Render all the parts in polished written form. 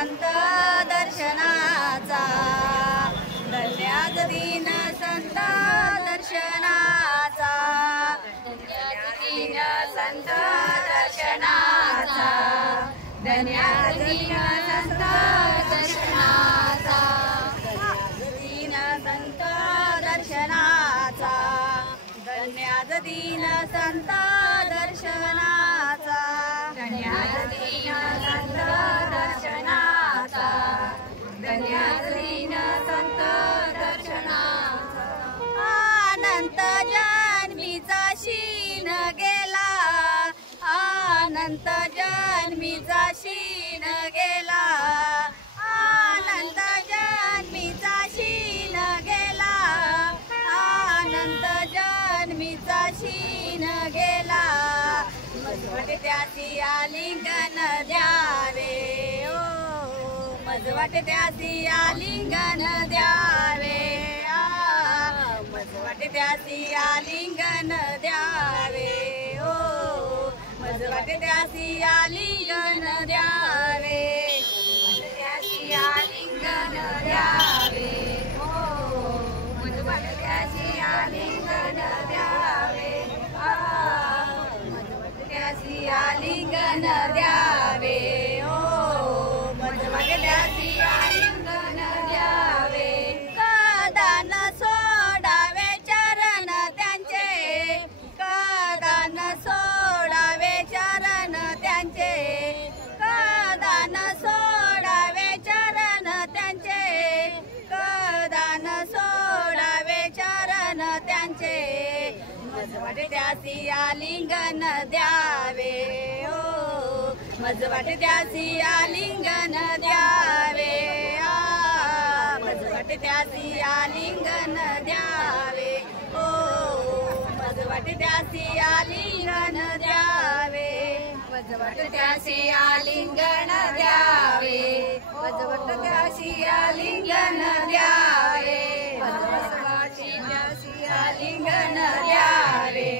संत दर्शनाचा, धन्याज दीन संत दर्शनाचा, धन्याज दीन संत दर्शनाचा, धन्याज दीन संत दर्शनाचा, धन्याज दीन संत दर्शनाचा, धन्याज दीन संत दर्शनाचा, धन्याज दीन संत दर्शनाचा, धन्याज दीन संत दर्शनाचा। अनंत जन्मीचा शीन गेला, अनंत जन्मीचा शीन गेला, अनंत जन्मीचा शीन गेला, अनंत जन्मीचा शीन गेला, मजवट त्यासी आलिंगन द्यावे, ओ मजवट त्यासी आलिंगन द्यावे, मजवट त्यासी आलिंगन द्यावे, ओ मजवट त्यासी आलिंगन द्यावे, त्यासी आलिंगन द्यावे, ओ मजवट त्यासी आलिंगन द्यावे, मजवट त्यासी आलिंगन द्यावे, ओ मजवट त्यासी आलिंगन द्यावे। कदा न सोडावे चरण त्यांचे, कदा न सोडावे चरण त्यांचे, कदा न सोडावे चरण त्यांचे, कदा न सोडावे चरण त्यांचे, मजवट त्यासी आलिंगन द्यावे, ओ मजवट त्यासी आलिंगन द्यावे, मजवट त्यासी आलिंगन द्यावे, ओ मजवट त्यासी आलिंगन द्यावे, मजवट त्यासी आलिंगन द्यावे, मजवट त्यासी आलिंगन द्यावे, मजवट त्यासी आलिंगन द्यावे,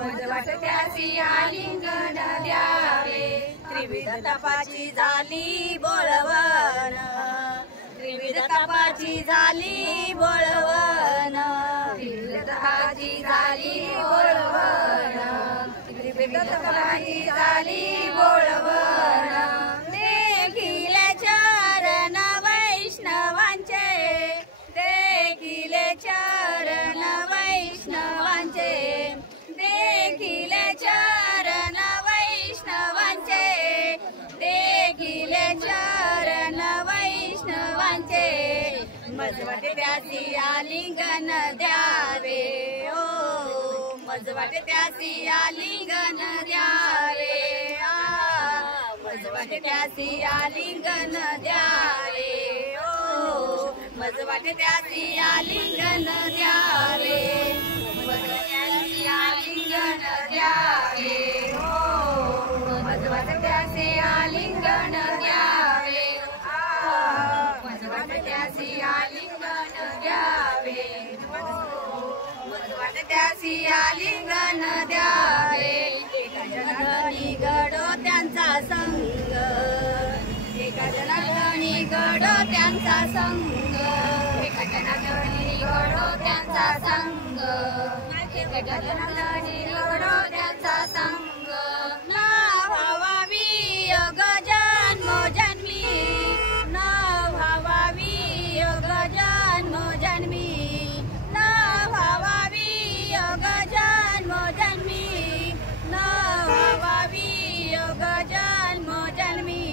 मजवट त्यासी आलिंगन द्यावे। त्रिविध तपाची झाली बोळवण, त्रिविध तपाची झाली बोळवण, त्रिविध तपाची झाली बोळवण, त्रिविध तपाची झाली बोळवण, देखिले चरण वैष्णवांचे, देखिले चरण वैष्णवांचे, देखिले चरण वैष्णवांचे, देखिले चरण वैष्णवांचे, मजवट त्यासी आलिंगन द्यावे, ओ मजवट त्यासी आलिंगन द्यावे, मजवट त्यासी आलिंगन द्यावे, ओ मजवट त्यासी आलिंगन द्यावे, मजवट त्यासी आलिंगन द्यावे, ओ मजवट त्यासी आलिंगन द्यावे, मजवट त्यासी आलिंगन द्यावे, मजवट त्यासी आलिंगन द्यावे। एका जनार्दनी घडो त्यांचा संग, एका जनार्दनी घडो त्यांचा संग, एका जनार्दनी घडो त्यांचा संग, एका जनार्दनी घडो त्यांचा संग, न व्हावा वियोग जन्मोजन्मी, न व्हावा वियोग जन्मोजन्मी, न व्हावा वियोग जन्मोजन्मी, न व्हावा वियोग जन्मोजन्मी,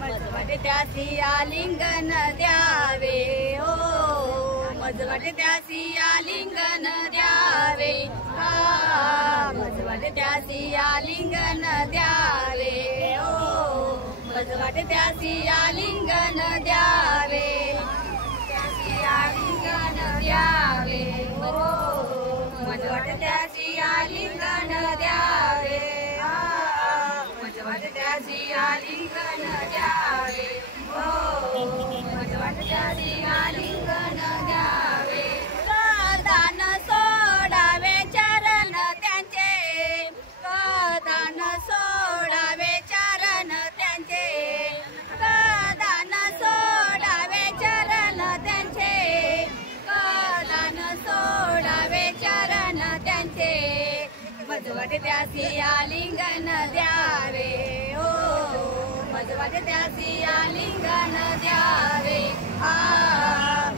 मजवट त्यासी आलिंगन द्यावे, ओ मजवट त्यासी आलिंगन द्यावे, मजवट त्यासी आलिंगन द्यावे, ओ मजवट त्यासी आलिंगन द्यावे, त्यासी आलिंगन द्यावे, ओ मजवट त्यासी आलिंगन द्यावे, मजवट त्यासी आलिंगन द्यावे, ओ मजवट त्यासी आलिंगन द्यावे। कदा न सोडावे चरण त्यांचे, कदा न सोडावे चरण त्यांचे, मजवट त्यासी आलिंगन द्यावे हो मजवट त्यासी आलिंगन द्यावे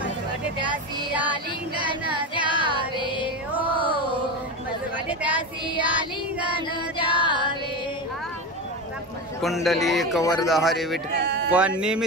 मजवट त्यासी आलिंगन द्यावे हो मजवट त्यासी आलिंगन द्यावे पुंडलिक वरदा हरी विठ्ठल. पण निमित्त